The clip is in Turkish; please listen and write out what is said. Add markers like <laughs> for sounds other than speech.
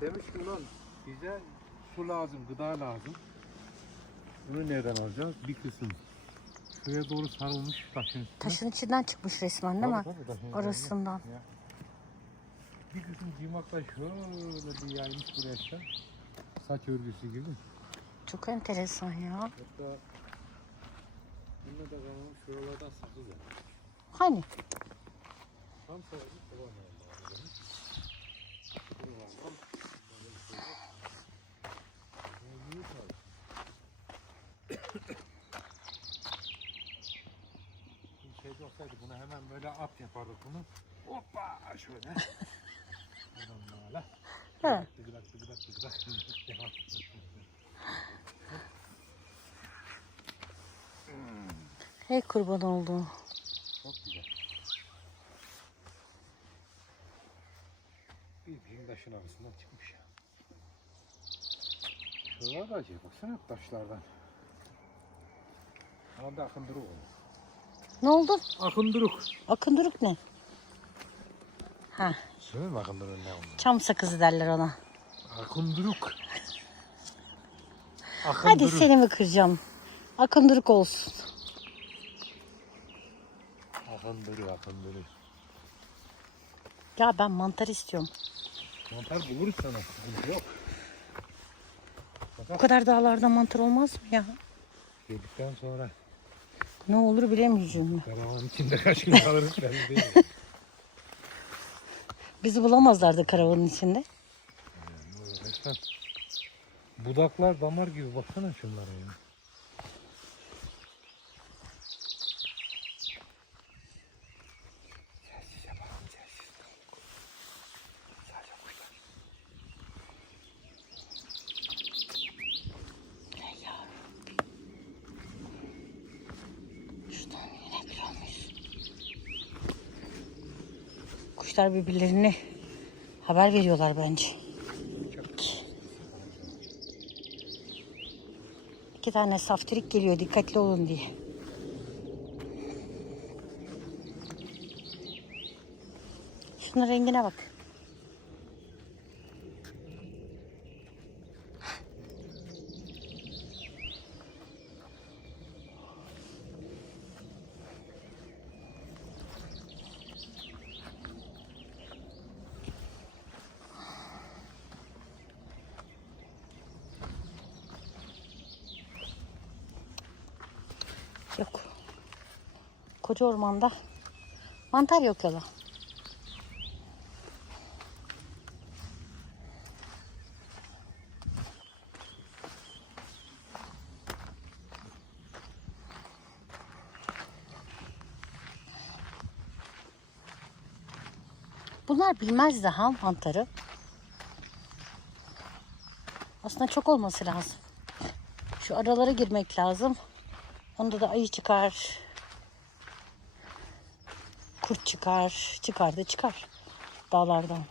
Demiş ki lan bize su lazım, gıda lazım. Bunu nereden alacağız? Bir kısım şuraya doğru sarılmış taşın üstüne. Taşın içinden çıkmış resmen değil mi? Tabii, tabii, taşın üzerinde. Arasından. Ya. Bir kısım cımakla şöyle bir yaymış buraya işte. Saç örgüsü gibi. Çok enteresan ya. Hatta bununla da kalalım şuralardan sakız yani. Hani? Tam sarılmış devam edelim. Bunu var. Tam böyle bir şey. Bunu olsaydı buna hemen böyle at yapardık bunu. Hoppa şöyle. Adam böyle. He. Tıgıdak tıgıdak tıgıdak. Devam. Hey kurban olduğum. Çok güzel. Bildiğin taşın arasından çıkmış ya. Şuralar da acayip. Baksana hep taşlardan. Anda akındırık oldu. Ne oldu? Akındırık. Akındırık ne? Ha, Değil mi akındırık ne oldu? çam sakızı derler ona. Akındırık. Hadi seni mi kıracağım? Akındırık olsun. Akındırık, akındırık. Ya ben mantar istiyorum. Mantar buluruz sana. Sıkıntı yok. Bu kadar dağlarda mantar olmaz mı ya? Yedikten sonra Ne olur bilemeyeceğim. karavanın içinde kaç gün kalırız belli değil. <laughs> Bizi bulamazlardı karavanın içinde. Resmen budaklar damar gibi baksana şunlara ya. Kuşlar birbirlerine haber veriyorlar bence. İki tane saftirik geliyor dikkatli olun diye. Şunun rengine bak. Yok. Koca ormanda mantar yok ya da. Bunlar bilmez daha mantarı. Aslında çok olması lazım. Şu aralara girmek lazım. Onda da ayı çıkar. Kurt çıkar. Çıkar da çıkar. Dağlardan.